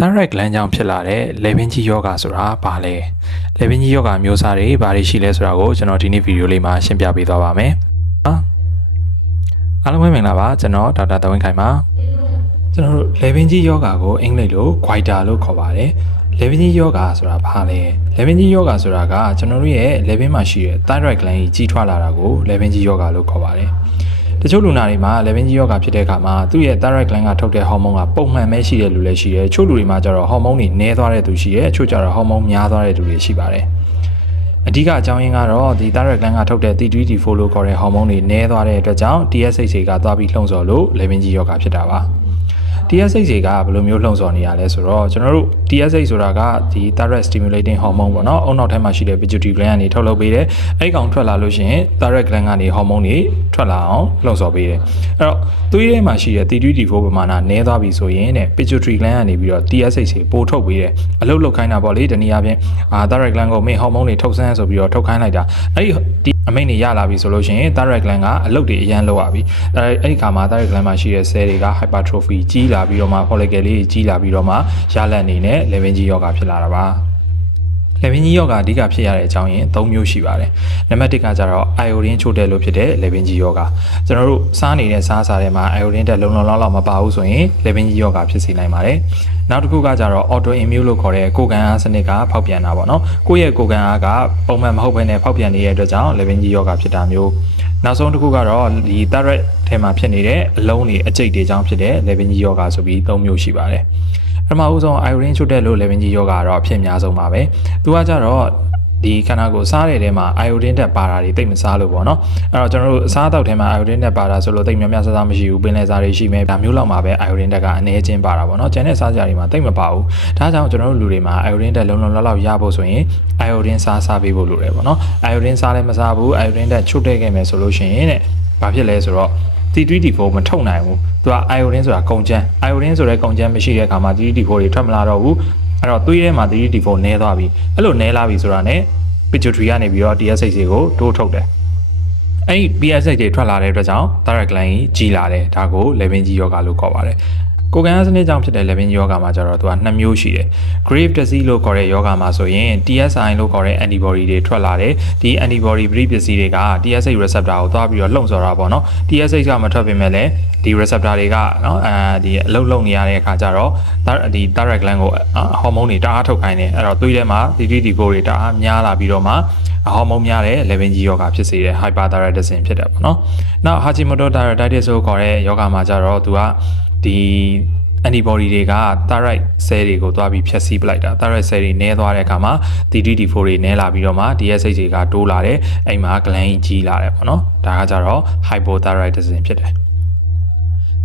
thyroid gland ကြောင့်ဖြစ်လာတဲ့လေပင်ကြီးယောဂဆိုတာဘာလဲလေပင်ကြီးယောဂမျိုးစားတွေဘာတွေရှိလဲဆိုတာကိုကျွန်တော်ဒီနေ့ဗီဒီယိုလေးမှာရှင်းပြပေးသွားပါမယ်ဟာအားလုံးပဲမင်္ဂလာပါကျွန်တော်ဒေါက်တာသဝင်းခိုင်ပါကျွန်တော်တို့လေပင်ကြီးယောဂကိုအင်္ဂလိပ်လို goiter လို့ခေါ်ပါတယ်လေပင်ကြီးယောဂဆိုတာဘာလဲလေပင်ကြီးယောဂဆိုတာကကျွန်တော်တို့ရဲ့လေပင်မှာရှိတဲ့ thyroid gland ကြီးကြီးထွားလာတာကိုလေပင်ကြီးယောဂလို့ခေါ်ပါတယ် တချို့လူနာတွေမှာ လေပင်ကြီးယောဂဖြစ်တဲ့အခါမှာသူ့ရဲ့ thyroid gland ကထုတ်တဲ့ဟော်မုန်းကပုံမှန်ပဲရှိတဲ့လူလည်းရှိတယ်။ချို့လူတွေမှာကျတော့ဟော်မုန်းတွေနည်းသွားတဲ့သူရှိတယ်။ချို့ကျတော့ဟော်မုန်းများသွားတဲ့သူတွေရှိပါတယ်။အဓိကအကြောင်းရင်းကတော့ဒီ thyroid gland ကထုတ်တဲ့ T3 T4 လို့ခေါ်တဲ့ဟော်မုန်းတွေနည်းသွားတဲ့အတွက်ကြောင့် TSH တွေကသွားပြီးလှုံ့ဆော်လို့လေပင်ကြီးယောဂဖြစ်တာပါ။ TSH တွေကဘယ်လိုမျိုးလှုံ့ဆော်နေရလဲဆိုတော့ကျွန်တော်တို့ TSH ဆိုတာကဒီ thyroid stimulating hormone ပေါ့နော်အုံနောက်ထဲမှာရှိတဲ့ pituitary gland ကနေထုတ်လုပ်ပေးတယ်အဲ့ကောင်ထွက်လာလို့ရှိရင် thyroid gland ကနေ hormone တွေထွက်လာအောင်လှုံ့ဆော်ပေးတယ်အဲ့တော့သွေးထဲမှာရှိတဲ့ T3 T4 ပမာဏနည်းသွားပြီဆိုရင်တဲ့ pituitary gland ကနေပြီးတော့ TSH တွေပို့ထုတ်ပေးတယ်အလုပ်လုပ်ခိုင်းတာပေါ့လေတနည်းအားဖြင့်အာ thyroid gland ကိုမင်း hormone တွေထုတ်ဆန်းဆိုပြီးတော့ထုတ်ခိုင်းလိုက်တာအဲ့ဒီ အမိတ်တွေရလာပြီဆိုလို့ရှိရင် thyroid gland ကအလုပ်တွေအရန်လုပ်ရပြီအဲအဲ့ဒီခါမှာ thyroid gland မှာရှိတဲ့ cell တွေက hypertrophy ကြီးလာပြီးတော့မှ follicle လေးကြီးလာပြီးတော့မှရလက်အနေနဲ့ level ကြီးယောဂဖြစ်လာတာပါ လေပင်ကြီးယောဂအဓိကဖြစ်ရတဲ့အကြောင်းရင်း၃မျိုးရှိပါတယ်။နံပါတ်၁ကကျတော့ iodine ချို့တဲ့လို့ဖြစ်တဲ့လေပင်ကြီးယောဂ။ကျွန်တော်တို့စားနေတဲ့စားစားတွေမှာ iodine တက်လုံလုံလောက်လောက်မပါဘူးဆိုရင်လေပင်ကြီးယောဂဖြစ်စေနိုင်ပါတယ်။နောက်တစ်ခုကကျတော့ autoimmune လို့ခေါ်တဲ့ကိုယ်ခံအားစနစ်ကဖောက်ပြန်တာပေါ့နော်။ကိုယ့်ရဲ့ကိုယ်ခံအားကပုံမှန်မဟုတ်ဘဲနဲ့ဖောက်ပြန်နေတဲ့အတွက်ကြောင့်လေပင်ကြီးယောဂဖြစ်တာမျိုးနောက်ဆုံးတစ်ခုကတော့ဒီ thyroid ထဲမှာဖြစ်နေတဲ့အလုံးတွေအကျိတ်တွေကြောင့်ဖြစ်တဲ့လေပင်ကြီးယောဂဆိုပြီး၃မျိုးရှိပါတယ်။ ပထမဦးဆုံး iodine ချွတ်တဲ့လို့ level ကြီးယောဂကတော့အဖြစ်အများဆုံးပါပဲ။သူကကြတော့ဒီခန္ဓာကိုယ်စားတဲ့ထဲမှာ iodine တက်ပါတာတွေတိတ်မစားလို့ပေါ့နော်အဲ့တော့ကျွန်တော်တို့အစားအသောက်ထဲမှာ iodine တက်ပါတာဆိုလို့တိတ်များများစားစားမရှိဘူးပင်လယ်စားတွေရှိမယ်ဒါမျိုးလောက်မှာပဲ iodine တက်ကအနည်းချင်းပါတာပေါ့နော်ကျန်တဲ့စားစရာတွေမှာတိတ်မပါဘူးဒါကြောင့်ကျွန်တော်တို့လူတွေမှာ iodine တက်လုံလုံလောက်လောက်ရဖို့ဆိုရင် iodine စားစားပေးဖို့လိုတယ်ပေါ့နော် iodine စားလည်းမစားဘူး iodine တက်ချွတ်တဲ့ခဲ့မယ်ဆိုလို့ရှိရင်တဲ့ဘာဖြစ်လဲဆိုတော့ T3 T4 မထုတ်နိုင်ဘူးသူက iodine ဆိုတာကုန်ချမ်း iodine ဆိုတဲ့ကုန်ချမ်းမရှိတဲ့အခါမှာ T3 T4 တွေထွက်မလာတော့ဘူးအဲ့တော့သွေးထဲမှာ T3 T4 နည်းသွားပြီအဲ့လိုနည်းလာပြီဆိုတာ ਨੇ pituitary ကနေပြီးတော့ TSH တွေကိုတိုးထုတ်တယ်အဲ့ဒီ PSH တွေထွက်လာတဲ့အတွက်ကြောင့် thyroid gland ကြီးကြီးလာတယ်ဒါကို level ကြီးယောဂလို့ခေါ်ပါတယ် ကိုယ်ခံအားစနစ်ကြောင့်ဖြစ်တဲ့ level ယောဂမှာကျတော့သူကနှစ်မျိုးရှိတယ် grave disease လို့ခေါ်တဲ့ယောဂမှာဆိုရင် TSI လို့ခေါ်တဲ့ antibody တွေထွက်လာတယ်ဒီ antibody ပရိပစ္စည်းတွေက TSH receptor ကိုသွားပြီးတော့လှုံ့ဆော်တာပေါ့နော် TSH ကမထွက်ပြင်မဲ့လည်းဒီ receptor တွေကနော်အဲဒီအလုံးလုံးနေရတဲ့အခါကျတော့ဒီ thyroid gland ကိုဟော်မုန်းတွေတအားထုတ်ခိုင်းတယ်အဲ့တော့သွေးထဲမှာ DDT4 တွေတအားများလာပြီးတော့မှဟော်မုန်းများတဲ့ level ကြီးယောဂဖြစ်စေတဲ့ hyperthyroidism ဖြစ်တယ်ပေါ့နော်နောက် Hashimoto thyroiditis လို့ခေါ်တဲ့ယောဂမှာကျတော့သူက ဒီ antibody တွေက thyroid cell တွေကိုသွားပြီးဖျက်ဆီးပလိုက်တာ thyroid cell တွေနည်းသွားတဲ့အခါမှာ TDD4 တွေနည်းလာပြီးတော့မှ DSH တွေကတိုးလာတယ်အဲ့မှာ gland ကြီးလာတယ်ပေါ့နော်ဒါကကြတော့ hypothyroidism ဖြစ်တယ်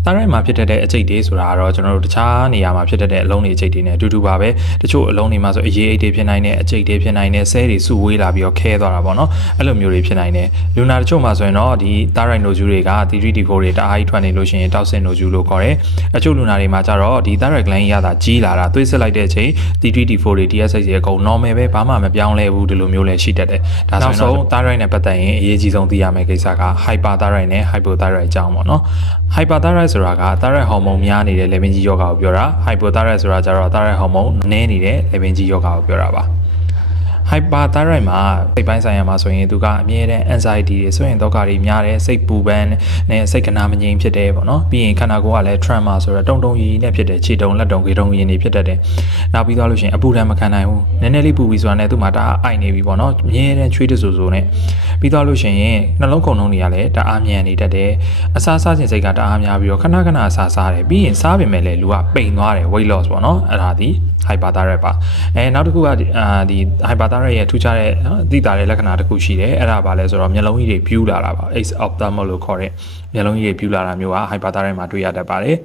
တာရိုက်မှာဖြစ်တတ်တဲ့အကျိတ်တွေဆိုတာကတော့ကျွန်တော်တို့တခြားနေရာမှာဖြစ်တတ်တဲ့အလုံးတွေအကျိတ်တွေနဲ့အတူတူပါပဲတချို့အလုံးတွေမှာဆိုအရေးအိတ်တွေဖြစ်နိုင်တဲ့အကျိတ်တွေဖြစ်နိုင်တဲ့ဆဲတွေစုဝေးလာပြီးတော့ခဲသွားတာပေါ့နော်အဲ့လိုမျိုးတွေဖြစ်နိုင်တယ်လူနာတချို့မှာဆိုရင်တော့ဒီတာရိုက်နိုဂျူတွေက T3T4 တွေတအားကြီးထွက်နေလို့ရှိရင်တောက်ဆင်နိုဂျူလို့ခေါ်တယ်အချို့လူနာတွေမှာကျတော့ဒီတာရိုက်ဂလန်ရတာကြီးလာတာသွေးစစ်လိုက်တဲ့အချိန် T3T4 တွေ TSH တွေအကုန် normal ပဲဘာမှမပြောင်းလဲဘူးဒီလိုမျိုးလည်းရှိတတ်တယ်ဒါဆိုရင်တော့တာရိုက်နဲ့ပတ်သက်ရင်အရေးကြီးဆုံးသိရမယ့်ကိစ္စက hyperthyroid နဲ့ hypothyroid အကြောင်းပေါ့နော် hyperthyroid ဆိုတာက thyroid hormone များနေတဲ့ level ကြီးယောဂကိုပြောတာ hypothyroid ဆိုတာကျတော့ thyroid hormone နည်းနေတဲ့ level ကြီးယောဂကိုပြောတာပါ hyperthyroid မှာစိတ်ပိုင်းဆိုင်ရာမှာဆိုရင်သူကအမြဲတမ်း anxiety တွေဆိုရင်ဒုက္ခတွေများတယ်စိတ်ပူပန်းနဲ့စိတ်ကနာမငြိမ်ဖြစ်တယ်ပေါ့နော်ပြီးရင်ခန္ဓာကိုယ်ကလည်း trauma ဆိုတော့တုံတုံရီနဲ့ဖြစ်တယ်ခြေတုံလက်တုံခေတုံရင်တွေဖြစ်တတ်တယ်နောက်ပြီးသွားလို့ရှိရင်အပူဓာတ်မခံနိုင်ဘူးနည်းနည်းလေးပူပြီးဆိုတာနဲ့သူ့မှာတအားအိုက်နေပြီပေါ့နော်အမြဲတမ်းချွေးတဆူဆူနဲ့ပြီးသွားလို့ရှိရင်နှလုံးကုန်လုံးတွေကလည်းတအားမြန်နေတတ်တယ်အစားစားခြင်းစိတ်ကတအားများပြီးတော့ခဏခဏအစားစားတယ်ပြီးရင်စားပြင်မဲ့လည်းလူကပိန်သွားတယ် weight loss ပေါ့နော်အဲ့ဒါဒီ hyperthyroid ပါအဲနောက်တစ်ခုကအာဒီ hyperthyroid ရဲ့ထူးခြားတဲ့နော်သိတာတဲ့လက္ခဏာတစ်ခုရှိတယ်အဲ့ဒါဘာလဲဆိုတော့မျက်လုံးကြီးတွေပြူးလာတာပါ ace ophthalmol လို့ခေါ်တဲ့မျက်လုံးကြီးတွေပြူးလာတာမျိုးက hyperthyroid မှာတွေ့ရတတ်ပါတယ်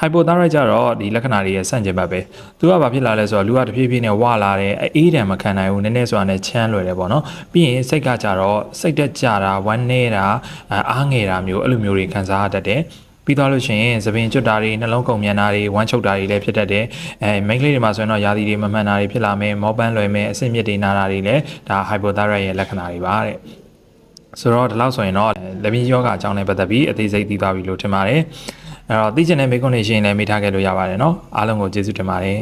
hypothyroid ကြတော့ဒီလက္ခဏာတွေရဲ့ဆန့်ကျင်ဘက်ပဲသူကဘာဖြစ်လာလဲဆိုတော့လူကတဖြည်းဖြည်းနဲ့ဝလာတယ်အေးတံမခံနိုင်ဘူးနည်းနည်းဆိုတာနဲ့ချမ်းလွယ်တယ်ပေါ့နော်ပြီးရင်စိတ်ကကြတော့စိတ်တက်ကြတာဝမ်းနေတာအားငယ်တာမျိုးအဲ့လိုမျိုးတွေခံစားရတတ်တယ် ပြီးသွားလို့ရှိရင်သပင်ကျွတ်တာတွေနှလုံးကုန်မြန်တာတွေဝမ်းချုပ်တာတွေလည်းဖြစ်တတ်တယ်အဲမိန်းကလေးတွေမှာဆိုရင်တော့ယာသီတွေမမှန်တာတွေဖြစ်လာမယ်မောပန်းလွယ်မယ်အဆင့်မြစ်တွေနာတာတွေလည်းဒါ hypothyroid ရဲ့လက္ခဏာတွေပါတဲ့ဆိုတော့ဒီလောက်ဆိုရင်တော့လက်ပြီးယောဂအကြောင်းနဲ့ပတ်သက်ပြီးအသေးစိတ်သိသွားပြီလို့ထင်ပါတယ်အဲ့တော့သိချင်တဲ့မိကွန်းနေရှင်လည်းမိထားခဲ့လို့ရပါတယ်เนาะအားလုံးကိုကျေးဇူးတင်ပါတယ်